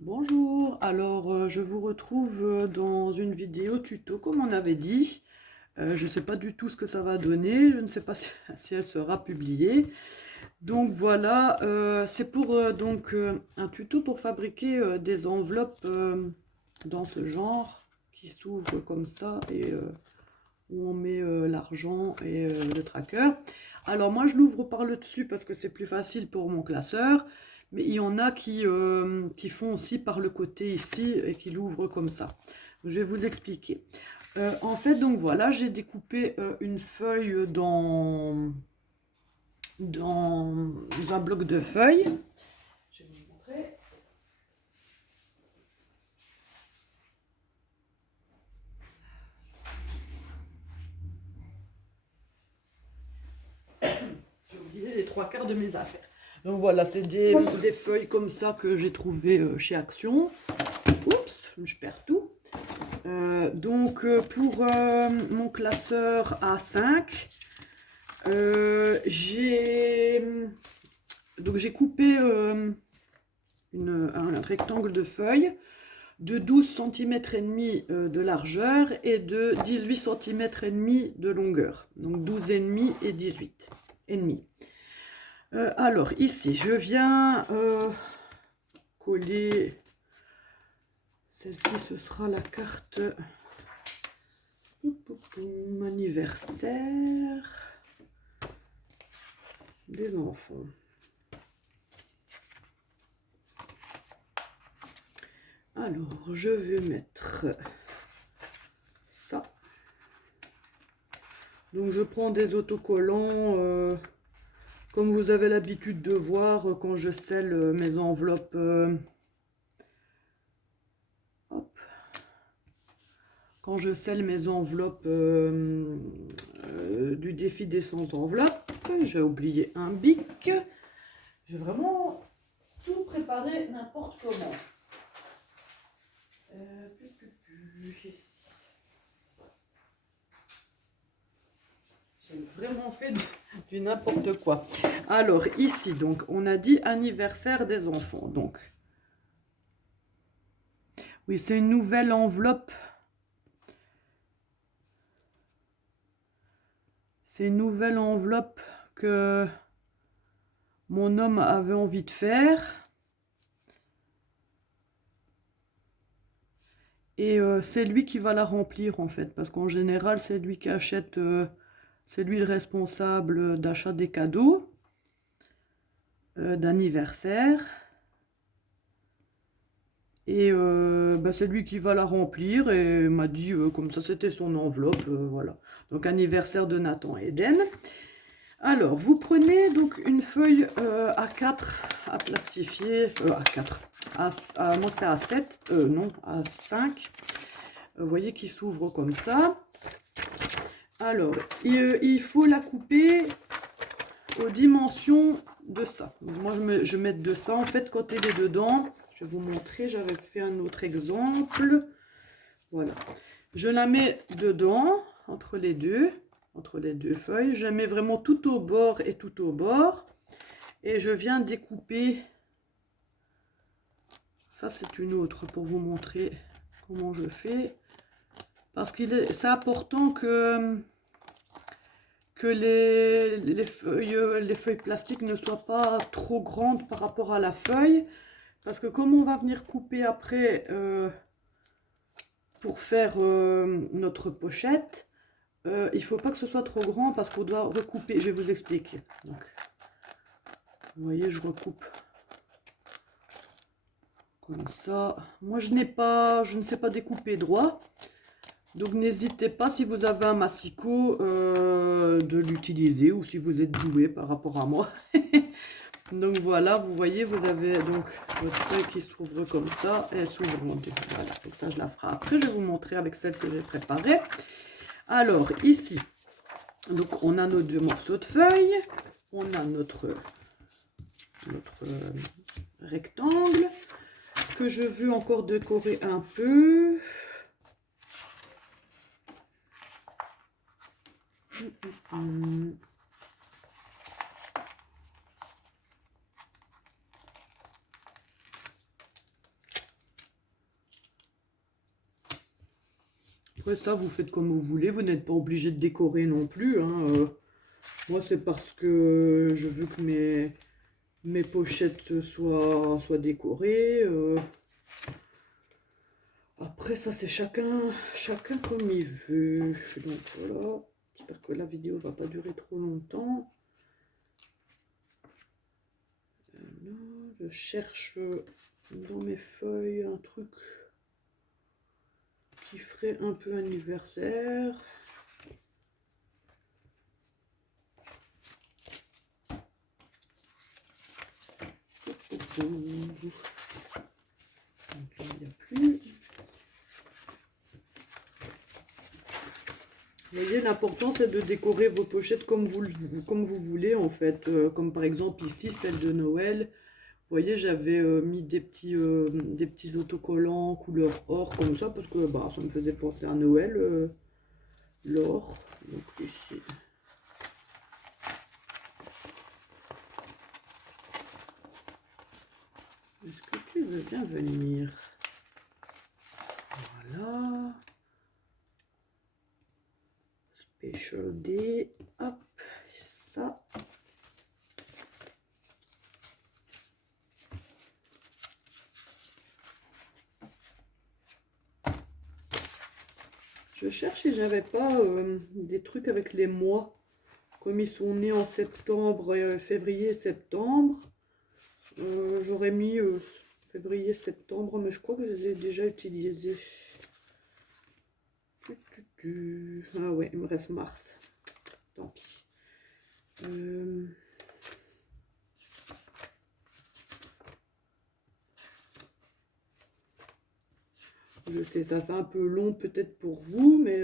Bonjour, je vous retrouve dans une vidéo tuto comme on avait dit. Je ne sais pas du tout ce que ça va donner, je ne sais pas si elle sera publiée. Donc voilà, c'est pour un tuto pour fabriquer des enveloppes dans ce genre qui s'ouvrent comme ça et où on met l'argent et le tracker. Alors moi je l'ouvre par le dessus parce que c'est plus facile pour mon classeur, mais il y en a qui font aussi par le côté ici et qui l'ouvrent comme ça. Je vais vous expliquer. En fait, donc voilà, j'ai découpé une feuille dans un bloc de feuilles. Je vais vous montrer. J'ai oublié les trois quarts de mes affaires. Donc voilà, c'est des feuilles comme ça que j'ai trouvées chez Action. Oups, je perds tout. Pour mon classeur A5, j'ai coupé un rectangle de feuilles de 12 cm et demi de largeur et de 18 cm et demi de longueur. Donc 12 et demi et 18 et demi. Alors ici, je viens coller. Celle-ci, ce sera la carte anniversaire des enfants. Alors, je vais mettre ça. Donc, je prends des autocollants, comme vous avez l'habitude de voir quand je scelle mes enveloppes. Quand je scelle mes enveloppes du défi des 100 enveloppes, j'ai oublié un bic. J'ai vraiment tout préparé n'importe comment. J'ai vraiment fait du n'importe quoi. Alors ici, donc, on a dit anniversaire des enfants. Donc, oui, c'est une nouvelle enveloppe. C'est une nouvelle enveloppe que mon homme avait envie de faire. Et c'est lui qui va la remplir en fait, parce qu'en général, c'est lui qui achète, c'est lui le responsable d'achat des cadeaux d'anniversaire. Et c'est lui qui va la remplir et il m'a dit comme ça c'était son enveloppe, voilà. Donc anniversaire de Nathan et Eden. Alors vous prenez donc une feuille A4 à plastifier, A4, moi c'est A7, non A5. Vous voyez qu'il s'ouvre comme ça. Alors il faut la couper aux dimensions de ça. Moi je mets de ça en fait quand elle est dedans. Je vais vous montrer, j'avais fait un autre exemple. Voilà. Je la mets dedans, entre les deux feuilles. Je la mets vraiment tout au bord et tout au bord. Et je viens découper. Ça, c'est une autre pour vous montrer comment je fais. Parce que c'est important que les feuilles plastiques ne soient pas trop grandes par rapport à la feuille. Parce que comme on va venir couper après pour faire notre pochette, il ne faut pas que ce soit trop grand parce qu'on doit recouper. Je vais vous expliquer. Donc, vous voyez, je recoupe comme ça. Moi, je ne sais pas découper droit. Donc, n'hésitez pas, si vous avez un massicot, de l'utiliser ou si vous êtes doué par rapport à moi. Donc voilà, vous voyez, vous avez donc votre feuille qui s'ouvre comme ça et elle s'ouvre. Voilà, donc ça je la ferai après. Je vais vous montrer avec celle que j'ai préparée. Alors ici, donc on a nos deux morceaux de feuilles, on a notre rectangle que je veux encore décorer un peu. Après ça, vous faites comme vous voulez, vous n'êtes pas obligé de décorer non plus, hein. Moi, c'est parce que je veux que mes pochettes soient décorées. Après, ça, c'est chacun comme il veut. Donc voilà, j'espère que la vidéo va pas durer trop longtemps. Là, je cherche dans mes feuilles un truc qui ferait un peu anniversaire. Donc là, il n'y a plus. Vous voyez, l'important c'est de décorer vos pochettes comme vous voulez en fait. Comme par exemple ici, celle de Noël. Vous voyez, j'avais mis des petits autocollants couleur or comme ça parce que bah, ça me faisait penser à Noël, l'or. Donc ici. Est-ce que tu veux bien venir? Voilà. Special Day. Hop, ça. Je cherche si j'avais pas des trucs avec les mois. Comme ils sont nés en septembre, février, septembre. J'aurais mis février, septembre, mais je crois que je les ai déjà utilisés. Ah ouais, il me reste mars. Tant pis. Je sais, ça fait un peu long peut-être pour vous, mais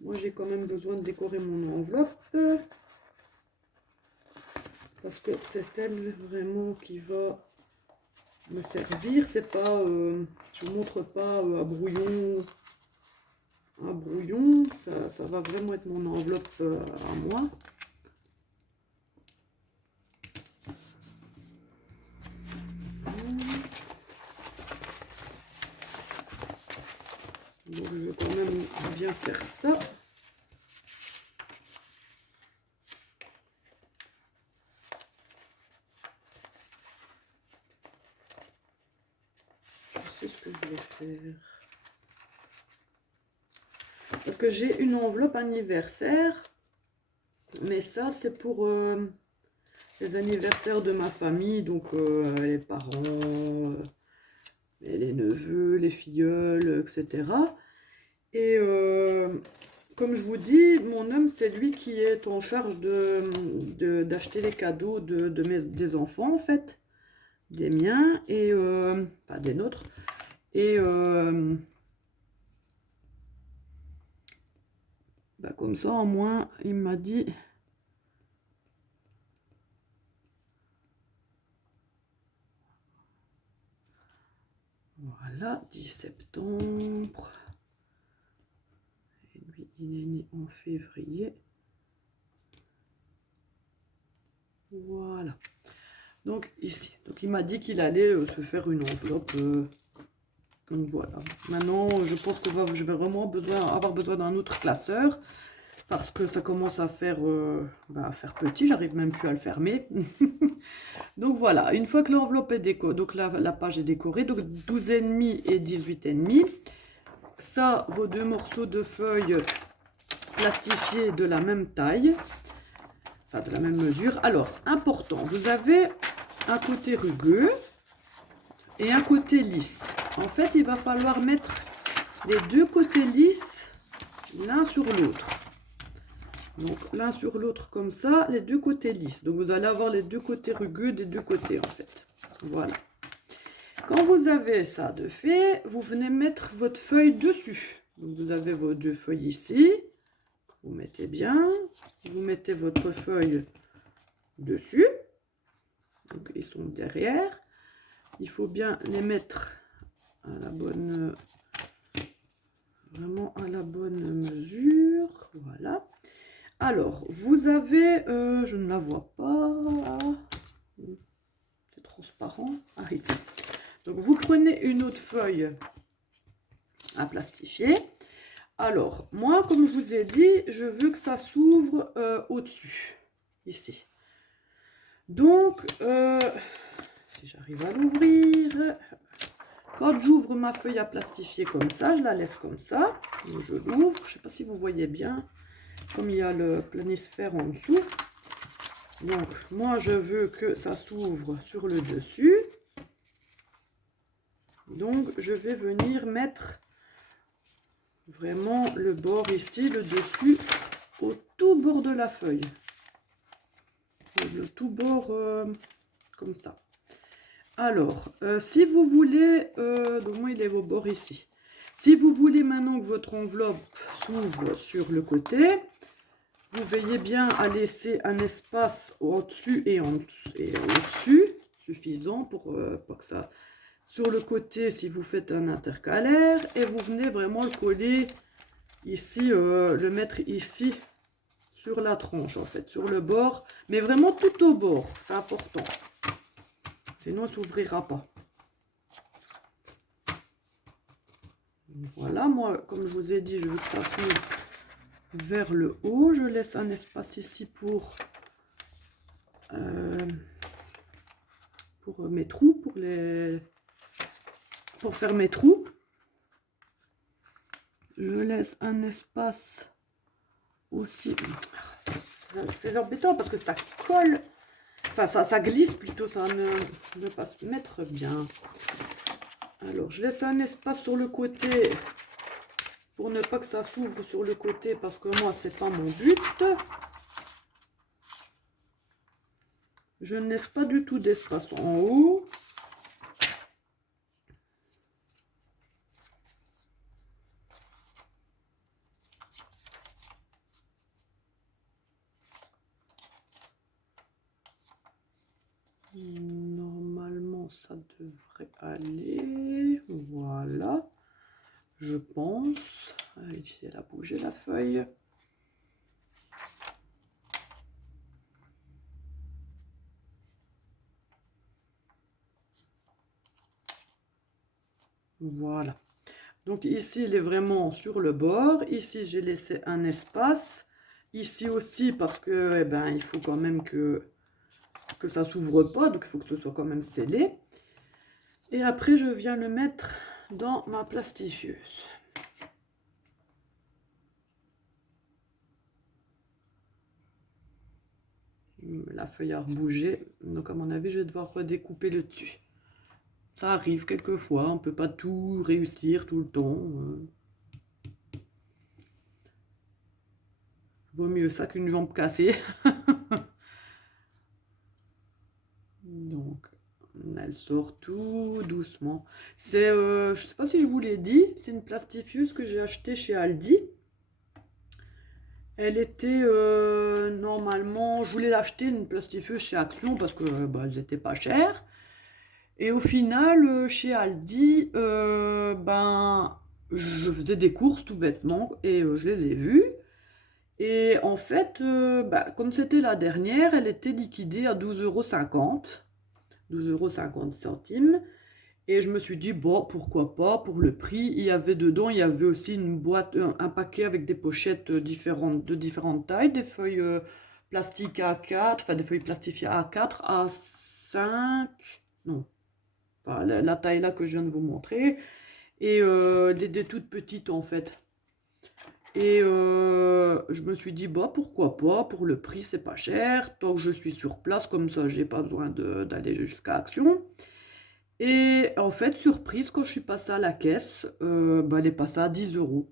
moi j'ai quand même besoin de décorer mon enveloppe. Parce que c'est celle vraiment qui va me servir. C'est pas, je vous montre pas un brouillon. Un brouillon, ça va vraiment être mon enveloppe à moi. Donc je vais quand même bien faire ça. Je sais ce que je vais faire. Parce que j'ai une enveloppe anniversaire. Mais ça, c'est pour les anniversaires de ma famille. Donc les parents, les neveux, les filleuls, etc. Et comme je vous dis, mon homme, c'est lui qui est en charge d'acheter les cadeaux des enfants, en fait. Des miens, et enfin des nôtres. Et bah, comme ça, au moins, il m'a dit... Voilà, 10 septembre. Et lui, il est né en février. Voilà. Donc ici. Donc il m'a dit qu'il allait se faire une enveloppe. Donc voilà. Maintenant, je pense que je vais vraiment avoir besoin d'un autre classeur. Parce que ça commence à faire petit. J'arrive même plus à le fermer. Donc voilà. Une fois que l'enveloppe est décorée. Donc la page est décorée. Donc 12,5 et 18,5. Ça, vos deux morceaux de feuilles plastifiés de la même taille. Enfin, de la même mesure. Alors, important, vous avez un côté rugueux et un côté lisse. En fait, il va falloir mettre les deux côtés lisses l'un sur l'autre. Donc, l'un sur l'autre comme ça, les deux côtés lisses. Donc, vous allez avoir les deux côtés rugueux des deux côtés, en fait. Voilà. Quand vous avez ça de fait, vous venez mettre votre feuille dessus. Donc, vous avez vos deux feuilles ici. Vous mettez bien. Vous mettez votre feuille dessus. Donc, ils sont derrière. Il faut bien les mettre à la bonne, vraiment à la bonne mesure. Voilà. Alors, vous avez, je ne la vois pas. C'est transparent. Ah, ici. Donc, vous prenez une autre feuille à plastifier. Alors, moi, comme je vous ai dit, je veux que ça s'ouvre au-dessus, ici. Donc, si j'arrive à l'ouvrir, quand j'ouvre ma feuille à plastifier comme ça, je la laisse comme ça. Je l'ouvre, je ne sais pas si vous voyez bien, comme il y a le planisphère en dessous. Donc, moi, je veux que ça s'ouvre sur le dessus. Donc, je vais venir mettre vraiment le bord ici, le dessus, au tout bord de la feuille. Le tout bord comme ça. Alors, si vous voulez, donc moi il est au bord ici. Si vous voulez maintenant que votre enveloppe s'ouvre sur le côté, vous veillez bien à laisser un espace au-dessus et au-dessus, suffisant pour pas que ça... Sur le côté, si vous faites un intercalaire, et vous venez vraiment le coller ici, le mettre ici, sur la tranche en fait, sur le bord, mais vraiment tout au bord, c'est important. Sinon, elle ne s'ouvrira pas. Voilà, moi, comme je vous ai dit, je veux que ça s'ouvre vers le haut. Je laisse un espace ici pour mes trous, pour faire mes trous. Je laisse un espace aussi. C'est embêtant parce que ça colle. Enfin, ça glisse plutôt, ça ne pas se mettre bien. Alors, je laisse un espace sur le côté pour ne pas que ça s'ouvre sur le côté parce que moi, c'est pas mon but. Je ne laisse pas du tout d'espace en haut. Normalement, ça devrait aller. Voilà. Je pense. Ici, elle a bougé la feuille. Voilà. Donc ici, il est vraiment sur le bord. Ici, j'ai laissé un espace. Ici aussi, parce que il faut quand même que ça s'ouvre pas. Donc, il faut que ce soit quand même scellé. Et après, je viens le mettre dans ma plastifieuse. La feuille a rebougé. Donc, à mon avis, je vais devoir redécouper le dessus. Ça arrive quelquefois. On ne peut pas tout réussir tout le temps. Vaut mieux ça qu'une jambe cassée. Donc, elle sort tout doucement. C'est, je sais pas si je vous l'ai dit, c'est une plastifieuse que j'ai achetée chez Aldi. Elle était normalement, je voulais l'acheter une plastifieuse chez Action parce que elles étaient pas chères. Et au final, chez Aldi, je faisais des courses tout bêtement et je les ai vues. Et en fait, comme c'était la dernière, elle était liquidée à 12,50 €, 12,50 €. Et je me suis dit, bon, pourquoi pas, pour le prix. Il y avait dedans, il y avait aussi une boîte, un paquet avec des pochettes différentes, de différentes tailles, des feuilles plastiques A4, enfin des feuilles plastifiées A4, A5, non, pas la taille là que je viens de vous montrer, et des toutes petites en fait. Et je me suis dit, bah pourquoi pas, pour le prix c'est pas cher, tant que je suis sur place, comme ça j'ai pas besoin d'aller jusqu'à Action. Et en fait, surprise, quand je suis passée à la caisse, elle est passée à 10 €.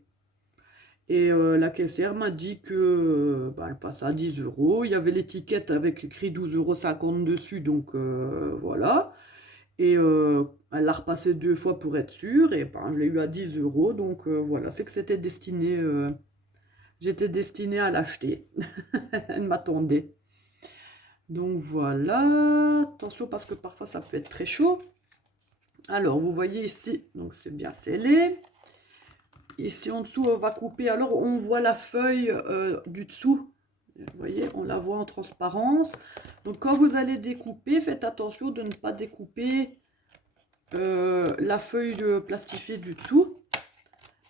Et la caissière m'a dit que elle passait à 10 €. Il y avait l'étiquette avec écrit 12,50 € dessus, donc voilà. Et elle l'a repassé 2 fois pour être sûre, et je l'ai eu à 10 €. Donc voilà, c'est que c'était destiné, j'étais destinée à l'acheter. Elle m'attendait. Donc voilà, attention parce que parfois ça peut être très chaud. Alors, vous voyez ici, donc c'est bien scellé. Ici en dessous, on va couper. Alors, on voit la feuille du dessous. Vous voyez, on la voit en transparence. Donc, quand vous allez découper, faites attention de ne pas découper la feuille plastifiée du tout.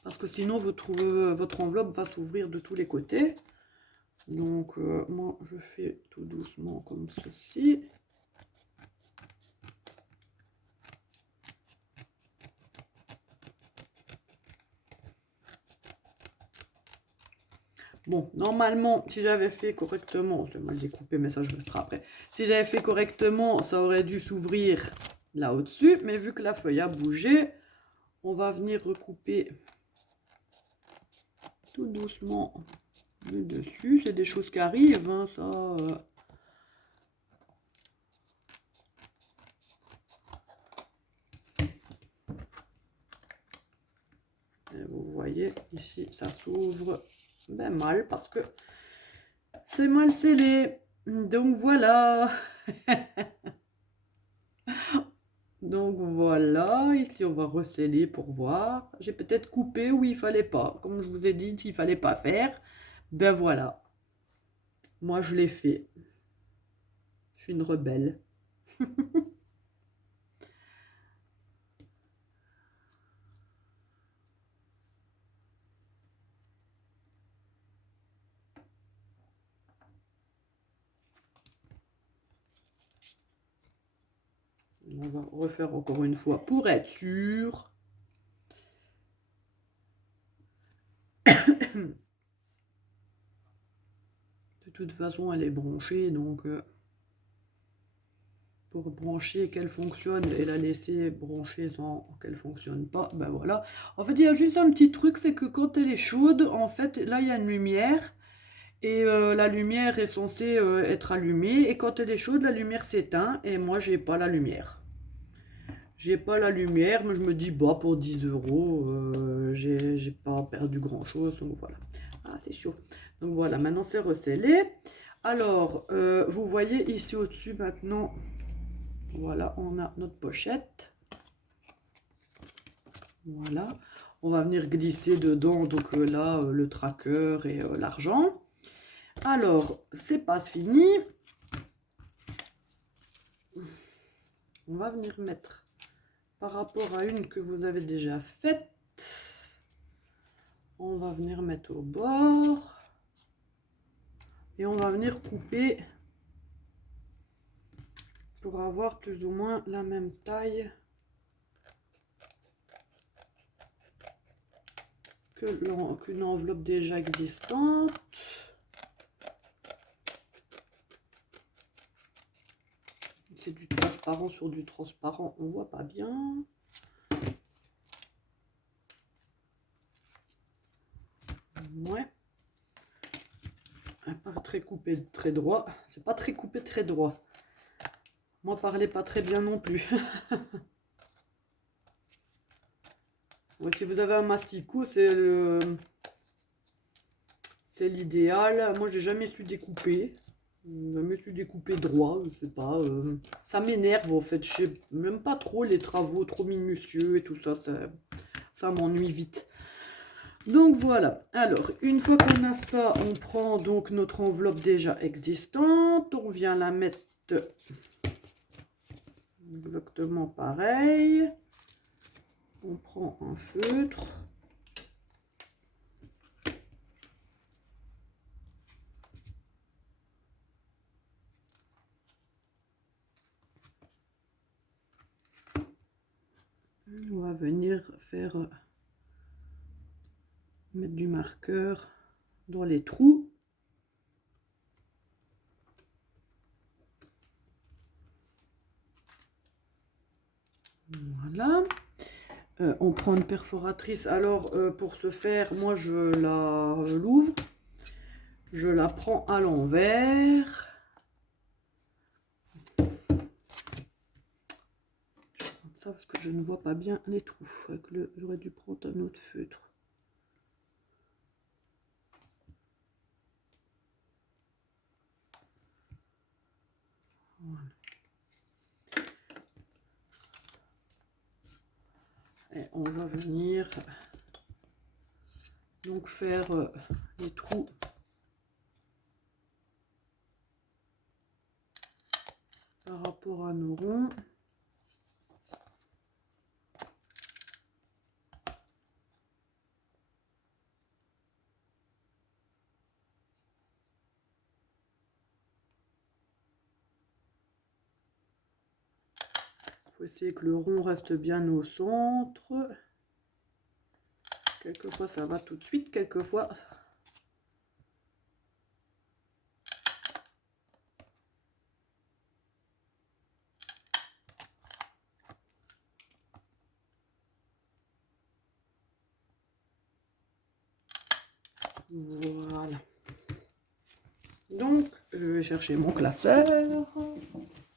parce que sinon votre enveloppe va s'ouvrir de tous les côtés. Donc moi je fais tout doucement comme ceci. Bon, normalement, si j'avais fait correctement, je vais mal découper, mais ça je le ferai après. Si j'avais fait correctement, ça aurait dû s'ouvrir là au-dessus, mais vu que la feuille a bougé, on va venir recouper tout doucement le dessus. C'est des choses qui arrivent, hein, ça. Et vous voyez, ici, ça s'ouvre ben mal parce que c'est mal scellé. Donc voilà. Donc voilà, ici on va resceller pour voir. J'ai peut-être coupé où il fallait pas. Comme je vous ai dit qu'il fallait pas faire. Ben voilà. Moi je l'ai fait. Je suis une rebelle. On va refaire encore une fois pour être sûr. De toute façon, elle est branchée, donc pour brancher qu'elle fonctionne et la laisser brancher sans qu'elle fonctionne pas, ben voilà. En fait, il y a juste un petit truc, c'est que quand elle est chaude, en fait, là, il y a une lumière. Et la lumière est censée être allumée. Et quand elle est chaude, la lumière s'éteint. Et moi, j'ai pas la lumière. J'ai pas la lumière, mais je me dis, bah, pour 10 euros, j'ai pas perdu grand-chose. Donc voilà. Ah, c'est chaud. Donc voilà, maintenant c'est recellé. Alors, vous voyez ici au-dessus maintenant, voilà, on a notre pochette. Voilà. On va venir glisser dedans, donc là, le tracker et l'argent. Alors, c'est pas fini. On va venir mettre par rapport à une que vous avez déjà faite. On va venir mettre au bord. Et on va venir couper pour avoir plus ou moins la même taille qu'une enveloppe déjà existante. C'est du transparent sur du transparent, on voit pas bien. Ouais. Pas très coupé, très droit. C'est pas très coupé, très droit. Moi, parlez pas très bien non plus. Ouais, si vous avez un masticot, c'est l'idéal. Moi, j'ai jamais su découper. Jamais su découper droit, je sais pas. Ça m'énerve en fait. Je sais même pas trop les travaux trop minutieux et tout ça. Ça m'ennuie vite. Donc voilà. Alors, une fois qu'on a ça, on prend donc notre enveloppe déjà existante. On vient la mettre exactement pareil. On prend un feutre. On va venir faire mettre du marqueur dans les trous. Voilà. On prend une perforatrice. Alors, pour ce faire, moi, je l'ouvre. Je la prends à l'envers. Ça parce que je ne vois pas bien les trous. J'aurais dû prendre un autre feutre. Voilà. Et on va venir donc faire les trous par rapport à nos ronds. faut essayer que le rond reste bien au centre. Quelquefois ça va tout de suite, quelquefois... Voilà. Donc, je vais chercher mon classeur,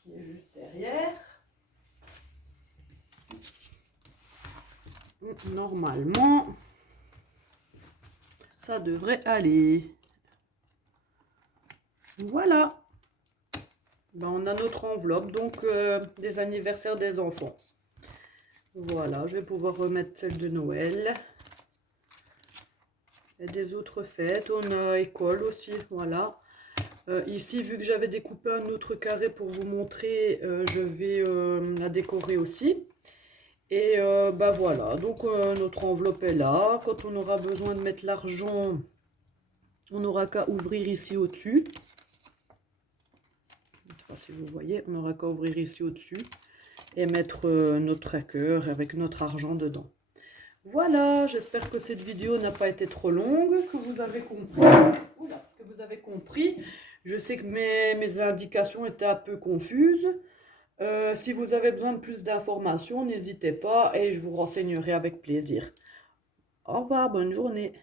qui est juste derrière. Normalement, ça devrait aller. Voilà. Ben, on a notre enveloppe, donc des anniversaires des enfants. Voilà, je vais pouvoir remettre celle de Noël. Et des autres fêtes, on a école aussi, voilà. Ici, vu que j'avais découpé un autre carré pour vous montrer, je vais la décorer aussi. Et bah voilà, donc notre enveloppe est là. Quand on aura besoin de mettre l'argent, on n'aura qu'à ouvrir ici au-dessus. Je ne sais pas si vous voyez, on n'aura qu'à ouvrir ici au-dessus et mettre notre tracker avec notre argent dedans. Voilà, j'espère que cette vidéo n'a pas été trop longue, que vous avez compris. Oula, que vous avez compris. Je sais que mes indications étaient un peu confuses. Si vous avez besoin de plus d'informations, n'hésitez pas et je vous renseignerai avec plaisir. Au revoir, bonne journée.